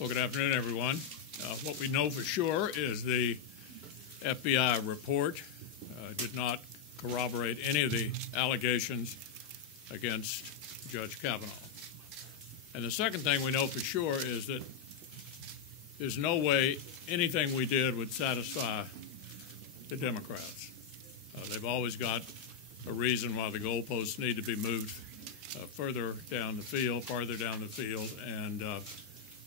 Well, good afternoon, everyone. What we know for sure is the FBI report did not corroborate any of the allegations against Judge Kavanaugh. And the second thing we know for sure is that there's no way anything we did would satisfy the Democrats. They've always got a reason why the goalposts need to be moved farther down the field, and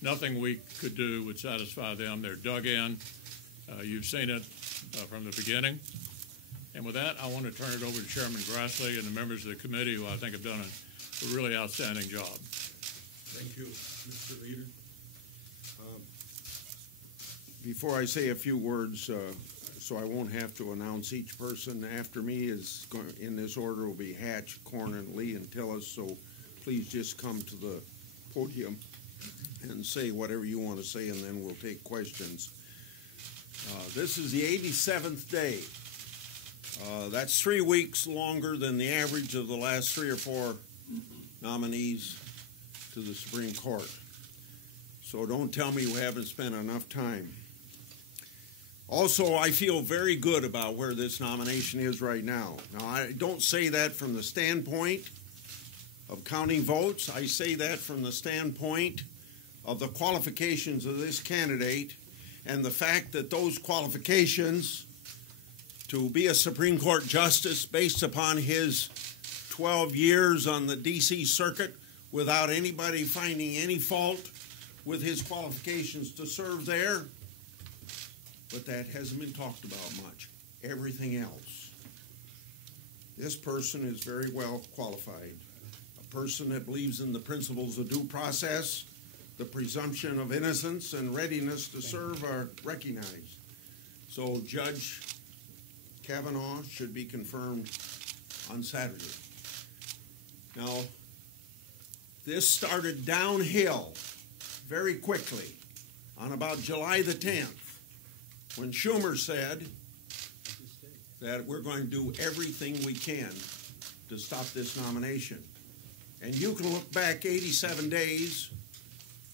nothing we could do would satisfy them. They're dug in. You've seen it from the beginning. And with that, I want to turn it over to Chairman Grassley and the members of the committee, who I think have done a really outstanding job. Thank you, Mr. Leader. Before I say a few words, so I won't have to announce each person after me, is going, in this order will be Hatch, Cornyn, Lee, and Tillis. So please just come to the podium and say whatever you want to say, and then we'll take questions. This is the 87th day. That's 3 weeks longer than the average of the last 3 or 4 nominees to the Supreme Court. So don't tell me we haven't spent enough time. Also, I feel very good about where this nomination is right now. Now, I don't say that from the standpoint of counting votes. I say that from the standpoint of the qualifications of this candidate and the fact that those qualifications to be a Supreme Court justice based upon his 12 years on the D.C. Circuit without anybody finding any fault with his qualifications to serve there, but that hasn't been talked about much. Everything else. This person is very well qualified. A person that believes in the principles of due process, the presumption of innocence, and readiness to serve are recognized. So Judge Kavanaugh should be confirmed on Saturday. Now, this started downhill very quickly on about July the 10th, when Schumer said that we're going to do everything we can to stop this nomination. And you can look back 87 days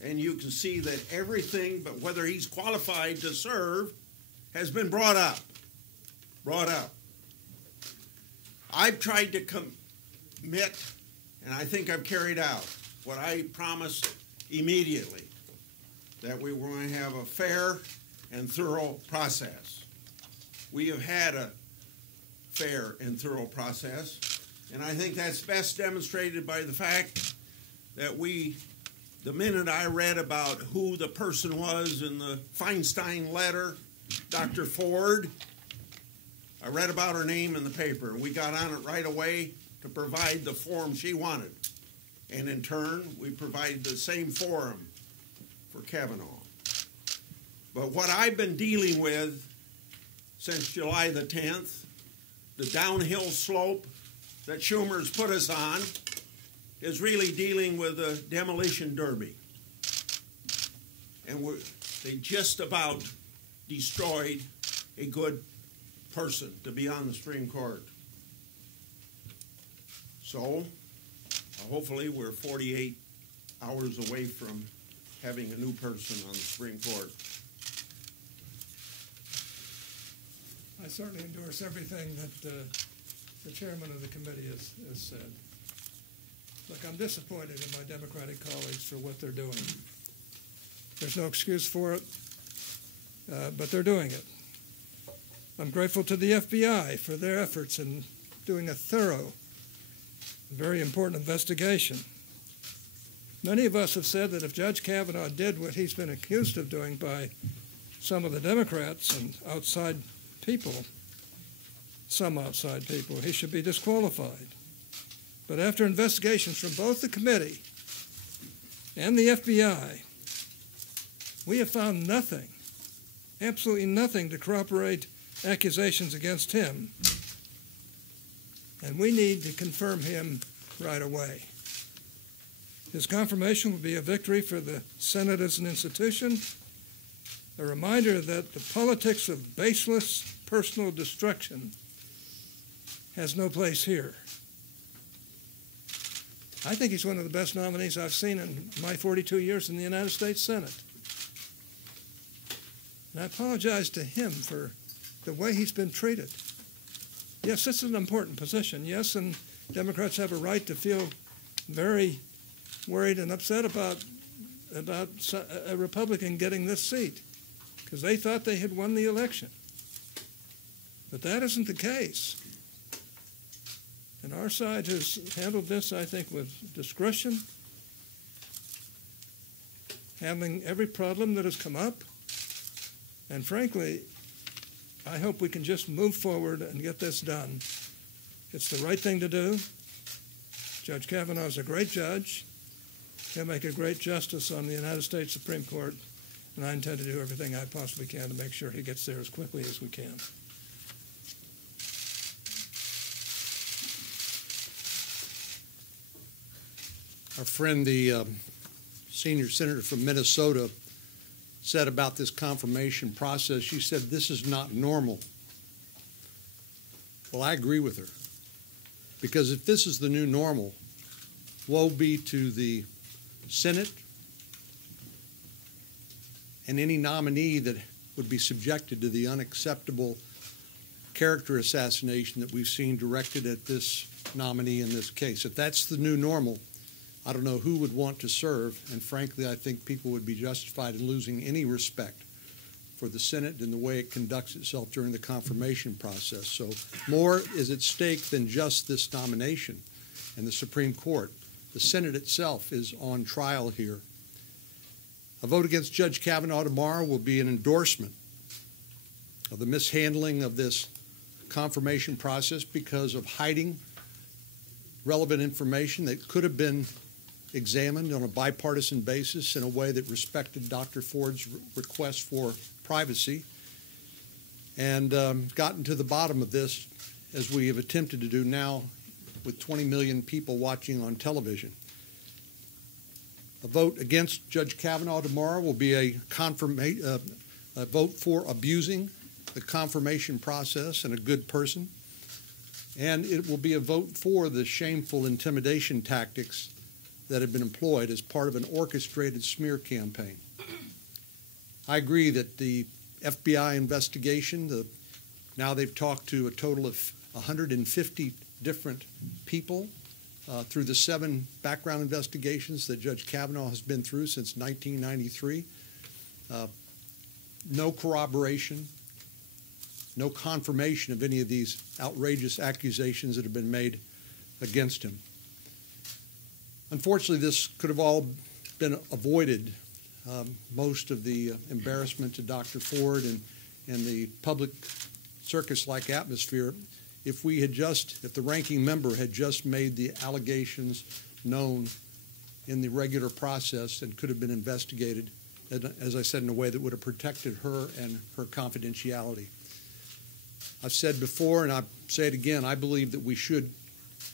and you can see that everything but whether he's qualified to serve has been brought up. I've tried to commit, and I think I've carried out what I promised immediately, that we were going to have a fair and thorough process. We have had a fair and thorough process, and I think that's best demonstrated by the fact that the minute I read about who the person was in the Feinstein letter, Dr. Ford, I read about her name in the paper, and we got on it right away to provide the forum she wanted. And in turn, we provided the same forum for Kavanaugh. But what I've been dealing with since July the 10th, the downhill slope that Schumer's put us on, is really dealing with the demolition derby. And they just about destroyed a good person to be on the Supreme Court. So, hopefully we're 48 hours away from having a new person on the Supreme Court. I certainly endorse everything that the chairman of the committee has said. Look, I'm disappointed in my Democratic colleagues for what they're doing. There's no excuse for it, but they're doing it. I'm grateful to the FBI for their efforts in doing a thorough, very important investigation. Many of us have said that if Judge Kavanaugh did what he's been accused of doing by some of the Democrats and outside people, some outside people, he should be disqualified. But after investigations from both the committee and the FBI, we have found nothing, absolutely nothing to corroborate accusations against him. And we need to confirm him right away. His confirmation will be a victory for the Senate as an institution, a reminder that the politics of baseless personal destruction has no place here. I think he's one of the best nominees I've seen in my 42 years in the United States Senate. And I apologize to him for the way he's been treated. Yes, this is an important position. Yes, and Democrats have a right to feel very worried and upset about a Republican getting this seat because they thought they had won the election. But that isn't the case. And our side has handled this, I think, with discretion, handling every problem that has come up. And frankly, I hope we can just move forward and get this done. It's the right thing to do. Judge Kavanaugh is a great judge. He'll make a great justice on the United States Supreme Court, and I intend to do everything I possibly can to make sure he gets there as quickly as we can. Our friend, the senior senator from Minnesota, said about this confirmation process, she said, this is not normal. Well, I agree with her. Because if this is the new normal, woe be to the Senate and any nominee that would be subjected to the unacceptable character assassination that we've seen directed at this nominee in this case. If that's the new normal, I don't know who would want to serve, and frankly, I think people would be justified in losing any respect for the Senate and the way it conducts itself during the confirmation process. So more is at stake than just this nomination and the Supreme Court. The Senate itself is on trial here. A vote against Judge Kavanaugh tomorrow will be an endorsement of the mishandling of this confirmation process because of hiding relevant information that could have been examined on a bipartisan basis in a way that respected Dr. Ford's request for privacy and gotten to the bottom of this as we have attempted to do now with 20 million people watching on television. A vote against Judge Kavanaugh tomorrow will be a vote for abusing the confirmation process and a good person. And it will be a vote for the shameful intimidation tactics that have been employed as part of an orchestrated smear campaign. I agree that the FBI investigation, now they've talked to a total of 150 different people through the 7 background investigations that Judge Kavanaugh has been through since 1993. No corroboration, no confirmation of any of these outrageous accusations that have been made against him. Unfortunately, this could have all been avoided. Most of the embarrassment to Dr. Ford and the public circus-like atmosphere, if the ranking member had just made the allegations known in the regular process and could have been investigated, as I said, in a way that would have protected her and her confidentiality. I've said before, and I say it again, I believe that we should,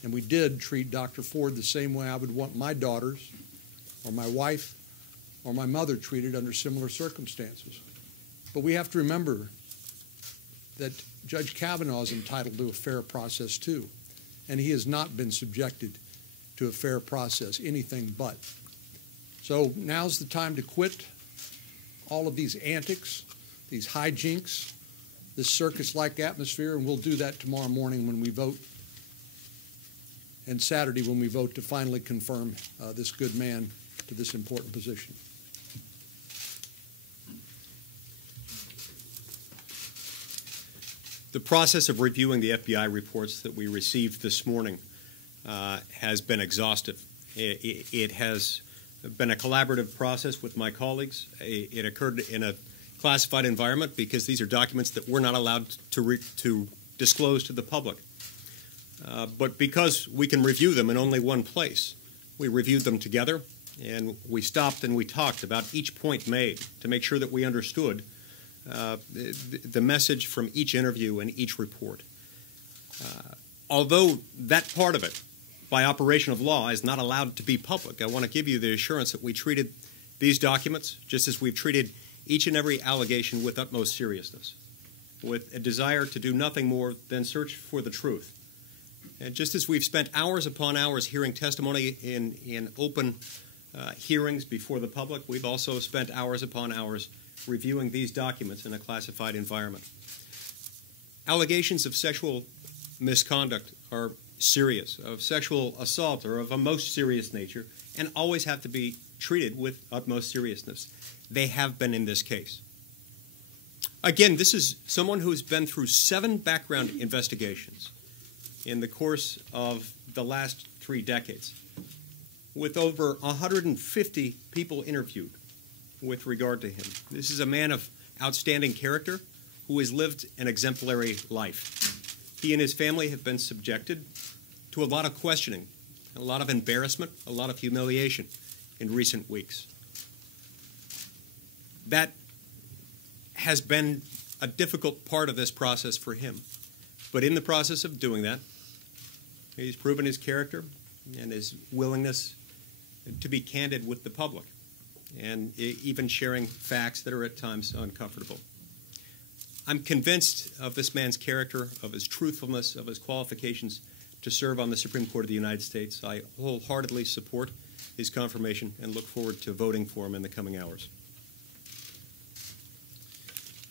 and we did, treat Dr. Ford the same way I would want my daughters or my wife or my mother treated under similar circumstances. But we have to remember that Judge Kavanaugh is entitled to a fair process too, and he has not been subjected to a fair process, anything but. So now's the time to quit all of these antics, these hijinks, this circus-like atmosphere, and we'll do that tomorrow morning when we vote, and Saturday when we vote to finally confirm this good man to this important position. The process of reviewing the FBI reports that we received this morning has been exhaustive. It has been a collaborative process with my colleagues. It occurred in a classified environment because these are documents that we're not allowed to disclose to the public. But because we can review them in only one place, we reviewed them together, and we stopped and we talked about each point made to make sure that we understood the message from each interview and each report. Although that part of it, by operation of law, is not allowed to be public, I want to give you the assurance that we treated these documents just as we've treated each and every allegation with utmost seriousness, with a desire to do nothing more than search for the truth. And just as we've spent hours upon hours hearing testimony in open hearings before the public, we've also spent hours upon hours reviewing these documents in a classified environment. Allegations of sexual misconduct are serious, of sexual assault or of a most serious nature, and always have to be treated with utmost seriousness. They have been in this case. Again, this is someone who has been through 7 background investigations in the course of the last 3 decades, with over 150 people interviewed with regard to him. This is a man of outstanding character who has lived an exemplary life. He and his family have been subjected to a lot of questioning, a lot of embarrassment, a lot of humiliation in recent weeks. That has been a difficult part of this process for him. But in the process of doing that, he's proven his character and his willingness to be candid with the public, and even sharing facts that are at times uncomfortable. I'm convinced of this man's character, of his truthfulness, of his qualifications to serve on the Supreme Court of the United States. I wholeheartedly support his confirmation and look forward to voting for him in the coming hours.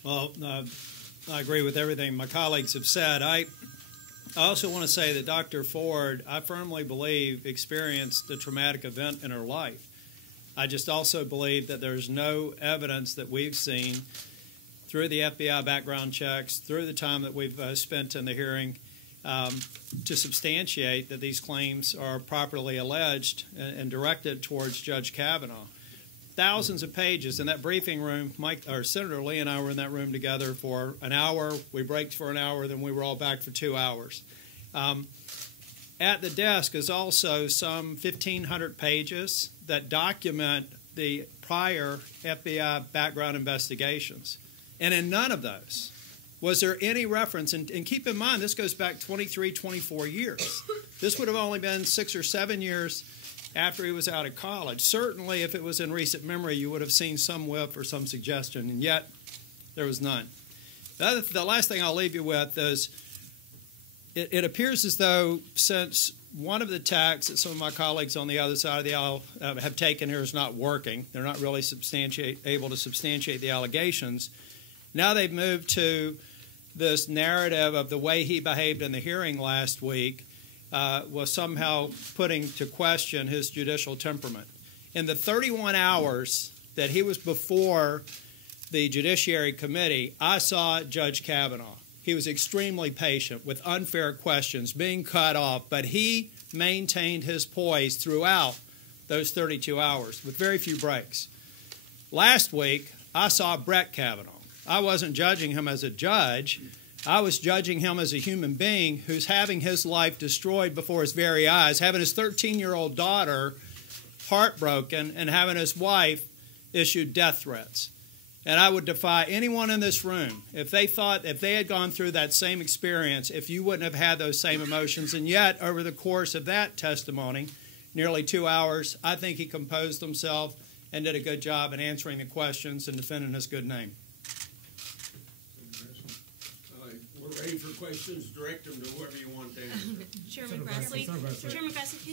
Well, I agree with everything my colleagues have said. I also want to say that Dr. Ford, I firmly believe, experienced a traumatic event in her life. I just also believe that there's no evidence that we've seen through the FBI background checks, through the time that we've spent in the hearing, to substantiate that these claims are properly alleged and directed towards Judge Kavanaugh. Thousands of pages in that briefing room. Senator Lee and I were in that room together for an hour. We braked for an hour, then we were all back for 2 hours. At the desk is also some 1,500 pages that document the prior FBI background investigations. And in none of those was there any reference, and keep in mind this goes back 23, 24 years. This would have only been 6 or 7 years after he was out of college. Certainly, if it was in recent memory, you would have seen some whiff or some suggestion, and yet there was none. The last thing I'll leave you with is it appears as though since one of the tacks that some of my colleagues on the other side of the aisle have taken here is not working, they're not really able to substantiate the allegations, now they've moved to this narrative of the way he behaved in the hearing last week was somehow putting to question his judicial temperament. In the 31 hours that he was before the Judiciary Committee, I saw Judge Kavanaugh. He was extremely patient with unfair questions being cut off, but he maintained his poise throughout those 32 hours with very few breaks. Last week, I saw Brett Kavanaugh. I wasn't judging him as a judge. I was judging him as a human being who's having his life destroyed before his very eyes, having his 13-year-old daughter heartbroken, and having his wife issued death threats. And I would defy anyone in this room, if they had gone through that same experience, if you wouldn't have had those same emotions. And yet, over the course of that testimony, nearly 2 hours, I think he composed himself and did a good job in answering the questions and defending his good name. We're ready for questions. Direct them to whoever you want to answer. Chairman Grassley,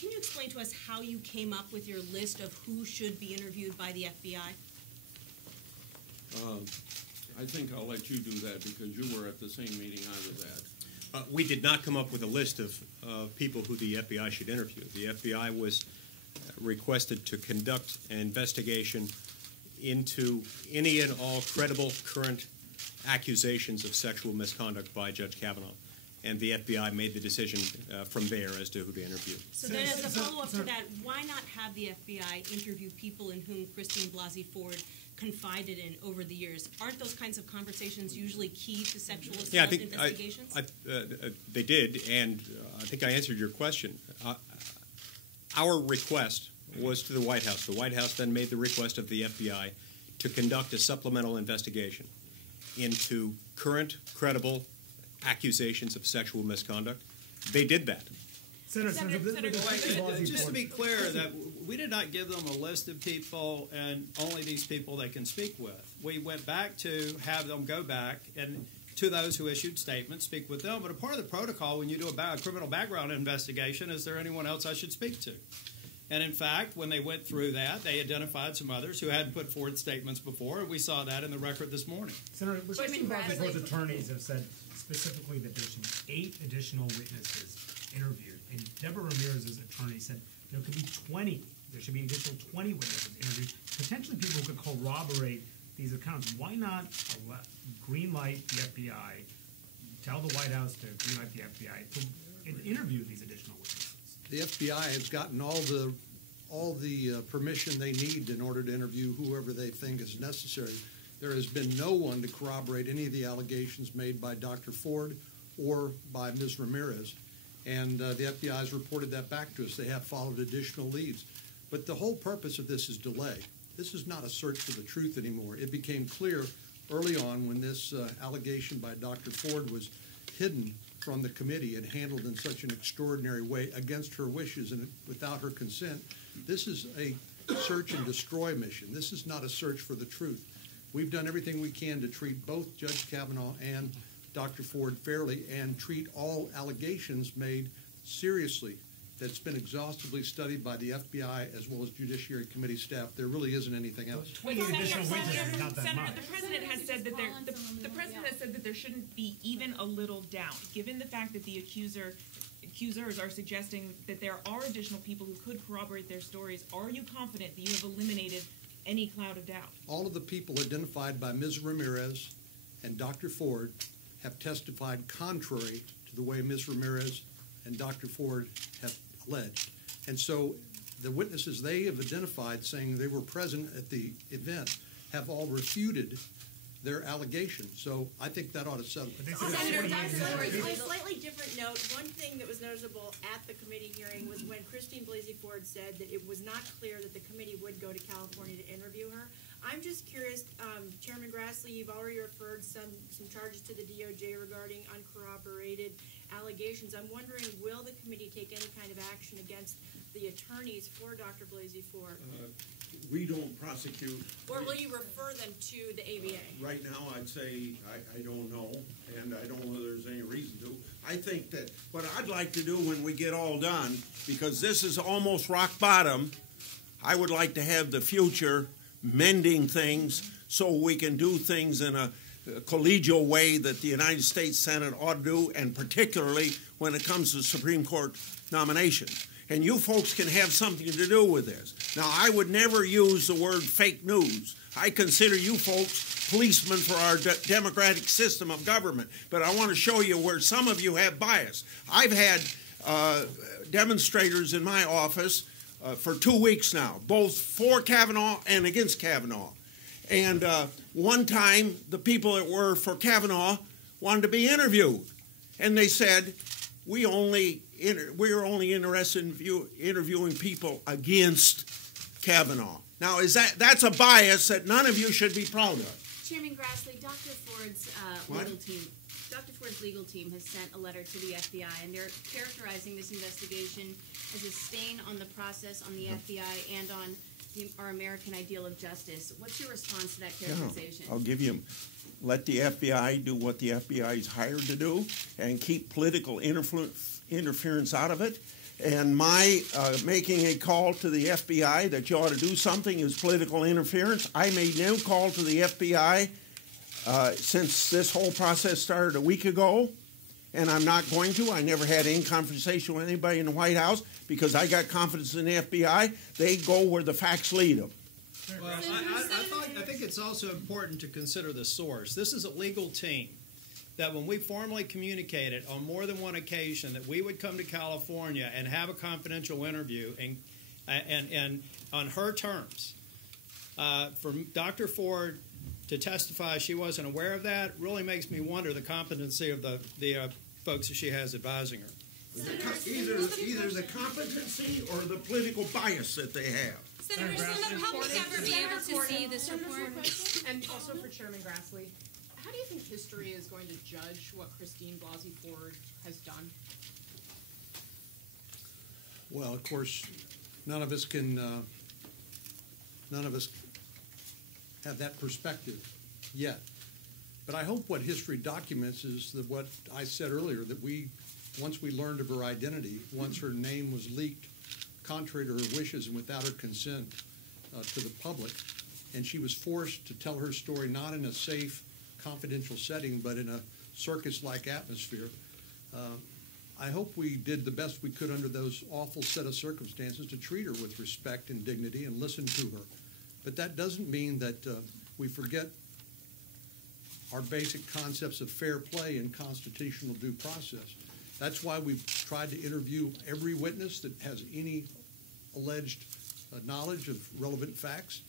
can you explain to us how you came up with your list of who should be interviewed by the FBI? I think I'll let you do that because you were at the same meeting I was at. We did not come up with a list of people who the FBI should interview. The FBI was requested to conduct an investigation into any and all credible current accusations of sexual misconduct by Judge Kavanaugh. And the FBI made the decision from there as to who to interview. So then as a follow-up to that, why not have the FBI interview people in whom Christine Blasey Ford confided in over the years? Aren't those kinds of conversations usually key to sexual assault investigations? They did, and I think I answered your question. Our request was to the White House. The White House then made the request of the FBI to conduct a supplemental investigation into current, credible accusations of sexual misconduct. They did that. Just to be clear, that we did not give them a list of people and only these people they can speak with. We went back to have them go back and to those who issued statements, speak with them. But a part of the protocol when you do a criminal background investigation, is there anyone else I should speak to? And in fact, when they went through that, they identified some others who hadn't put forward statements before, and we saw that in the record this morning. Senator, Christine Blasey Ford's attorneys have said specifically that there should be 8 additional witnesses interviewed, and Deborah Ramirez's attorney said there could be 20. There should be an additional 20 witnesses interviewed, potentially people who could corroborate these accounts. Why not green light the FBI, tell the White House to green light the FBI to interview these additional witnesses? The FBI has gotten all the permission they need in order to interview whoever they think is necessary. There has been no one to corroborate any of the allegations made by Dr. Ford or by Ms. Ramirez, and the FBI has reported that back to us. They have followed additional leads. But the whole purpose of this is delay. This is not a search for the truth anymore. It became clear early on when this allegation by Dr. Ford was hidden from the committee and handled in such an extraordinary way against her wishes and without her consent. This is a search and destroy mission. This is not a search for the truth. We've done everything we can to treat both Judge Kavanaugh and Dr. Ford fairly and treat all allegations made seriously. That's been exhaustively studied by the FBI as well as Judiciary Committee staff. There really isn't anything else. 20 additional witnesses is not that Senator, much. the president has said that the president has said that there shouldn't be even a little doubt, given the fact that the accusers are suggesting that there are additional people who could corroborate their stories. Are you confident that you have eliminated any cloud of doubt? All of the people identified by Ms. Ramirez and Dr. Ford have testified contrary to the way Ms. Ramirez and Dr. Ford have alleged. And so the witnesses they have identified saying they were present at the event have all refuted their allegations. So I think that ought to settle it. Senator, on a slightly different note, one thing that was noticeable at the committee hearing was when Christine Blasey Ford said that it was not clear that the committee would go to California to interview her. I'm just curious, Chairman Grassley, you've already referred some charges to the DOJ regarding uncorroborated allegations. I'm wondering, will the committee take any kind of action against the attorneys for Dr. Blasey Ford? We don't prosecute. Or will you refer them to the ABA? Right now, I'd say I don't know, and I don't know there's any reason to. I think that what I'd like to do when we get all done, because this is almost rock bottom, I would like to have the future mending things so we can do things in a collegial way that the United States Senate ought to do, and particularly when it comes to Supreme Court nominations. And you folks can have something to do with this. Now, I would never use the word fake news. I consider you folks policemen for our democratic system of government. But I want to show you where some of you have bias. I've had demonstrators in my office for 2 weeks now, both for Kavanaugh and against Kavanaugh. And one time, the people that were for Kavanaugh wanted to be interviewed. And they said, we're only interested in interviewing people against Kavanaugh. Now, that's a bias that none of you should be proud of. Chairman Grassley, Dr. Ford's legal team has sent a letter to the FBI, and they're characterizing this investigation as a stain on the process, on the FBI, and on our American ideal of justice. What's your response to that characterization? I'll give you. Let the FBI do what the FBI is hired to do and keep political interference out of it. And my making a call to the FBI that you ought to do something is political interference. I made no call to the FBI since this whole process started a week ago, and I'm not going to. I never had any conversation with anybody in the White House because I got confidence in the FBI. They go where the facts lead them. Well, I think it's also important to consider the source. This is a legal team that when we formally communicated on more than one occasion that we would come to California and have a confidential interview and on her terms, for Dr. Ford to testify she wasn't aware of that really makes me wonder the competency of the folks that she has advising her. Either the competency or the political bias that they have. Senator, will the public ever be able to see this report? And also for Chairman Grassley, how do you think history is going to judge what Christine Blasey Ford has done? Well, of course, none of us have that perspective yet. But I hope what history documents is that what I said earlier, that once we learned of her identity, once her name was leaked contrary to her wishes and without her consent to the public. And she was forced to tell her story not in a safe, confidential setting, but in a circus-like atmosphere. I hope we did the best we could under those awful set of circumstances to treat her with respect and dignity and listen to her. But that doesn't mean that we forget our basic concepts of fair play and constitutional due process. That's why we've tried to interview every witness that has any alleged knowledge of relevant facts,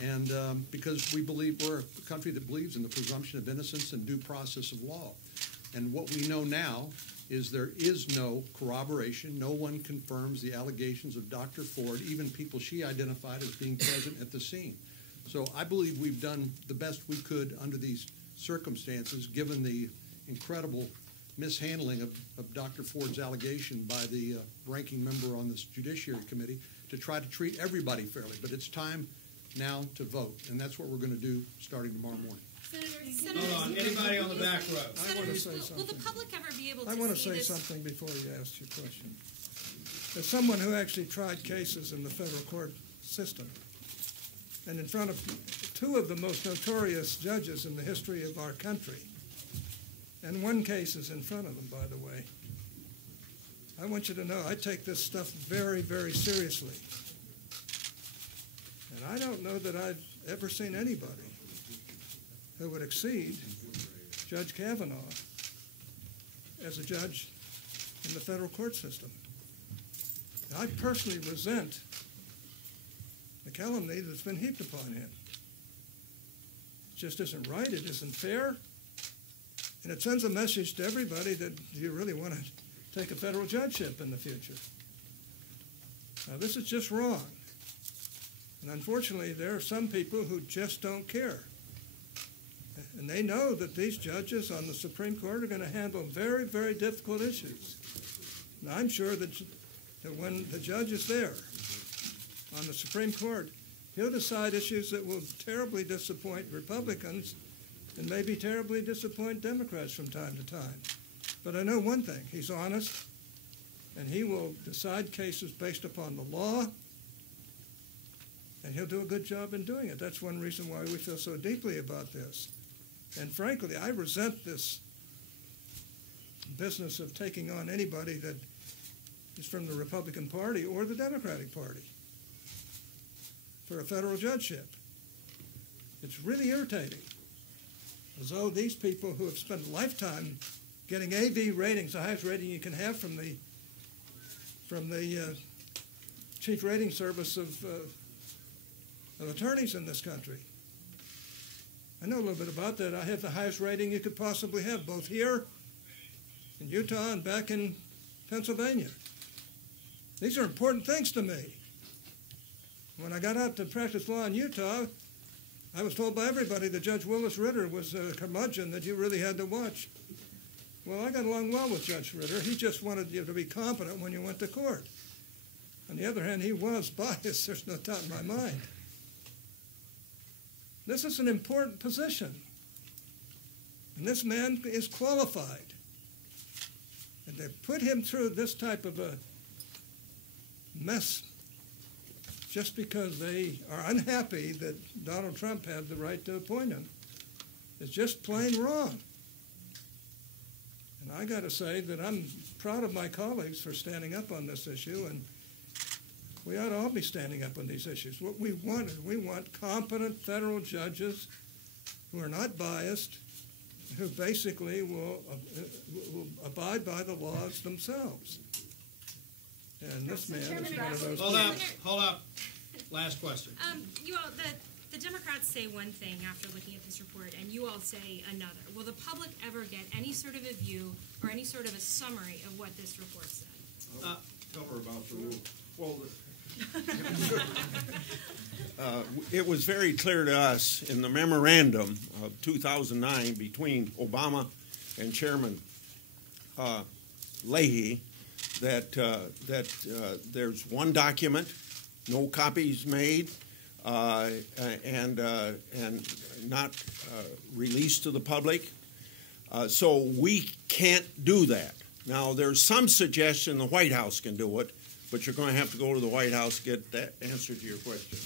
and because we believe we're a country that believes in the presumption of innocence and due process of law. And what we know now is there is no corroboration. No one confirms the allegations of Dr. Ford, even people she identified as being present at the scene. So I believe we've done the best we could under these circumstances, given the incredible mishandling of Dr. Ford's allegation by the ranking member on this Judiciary Committee, to try to treat everybody fairly. But it's time now to vote, and that's what we're going to do starting tomorrow morning. Hold on, anybody on the back row? I want to say something. Will the public ever be able to I want to see say this? something before you ask your question. As someone who actually tried cases in the federal court system, and in front of two of the most notorious judges in the history of our country, and one case is in front of them, by the way, I want you to know I take this stuff very, very seriously. And I don't know that I've ever seen anybody who would exceed Judge Kavanaugh as a judge in the federal court system. And I personally resent the calumny that's been heaped upon him. It just isn't right, it isn't fair, and it sends a message to everybody that you really want to take a federal judgeship in the future. Now, this is just wrong. And unfortunately, there are some people who just don't care. And they know that these judges on the Supreme Court are going to handle very, very difficult issues. And I'm sure that when the judge is there on the Supreme Court, he'll decide issues that will terribly disappoint Republicans and maybe terribly disappoint Democrats from time to time. But I know one thing, he's honest, and he will decide cases based upon the law, and he'll do a good job in doing it. That's one reason why we feel so deeply about this. And frankly, I resent this business of taking on anybody that is from the Republican Party or the Democratic Party for a federal judgeship. It's really irritating. As though these people who have spent a lifetime getting AV ratings, the highest rating you can have from the chief rating service of attorneys in this country. I know a little bit about that. I have the highest rating you could possibly have, both here in Utah and back in Pennsylvania. These are important things to me. When I got out to practice law in Utah, I was told by everybody that Judge Willis Ritter was a curmudgeon that you really had to watch. Well, I got along well with Judge Ritter. He just wanted you to be competent when you went to court. On the other hand, he was biased. There's no doubt in my mind. This is an important position. And this man is qualified. And they put him through this type of a mess just because they are unhappy that Donald Trump had the right to appoint him. It's just plain wrong. And I got to say that I'm proud of my colleagues for standing up on this issue, and we ought to all be standing up on these issues. What we want is we want competent federal judges who are not biased, who basically will abide by the laws themselves. And this man is one of those. Hold up. Last question. You all, the Democrats say one thing after looking at this report, and you all say another. Will the public ever get any sort of a view or any sort of a summary of what this report said? Tell her about the rule. Well, it was very clear to us in the memorandum of 2009 between Obama and Chairman Leahy that there's one document, no copies made, and not released to the public. So we can't do that. Now, there's some suggestion the White House can do it, but you're going to have to go to the White House to get that answer to your question.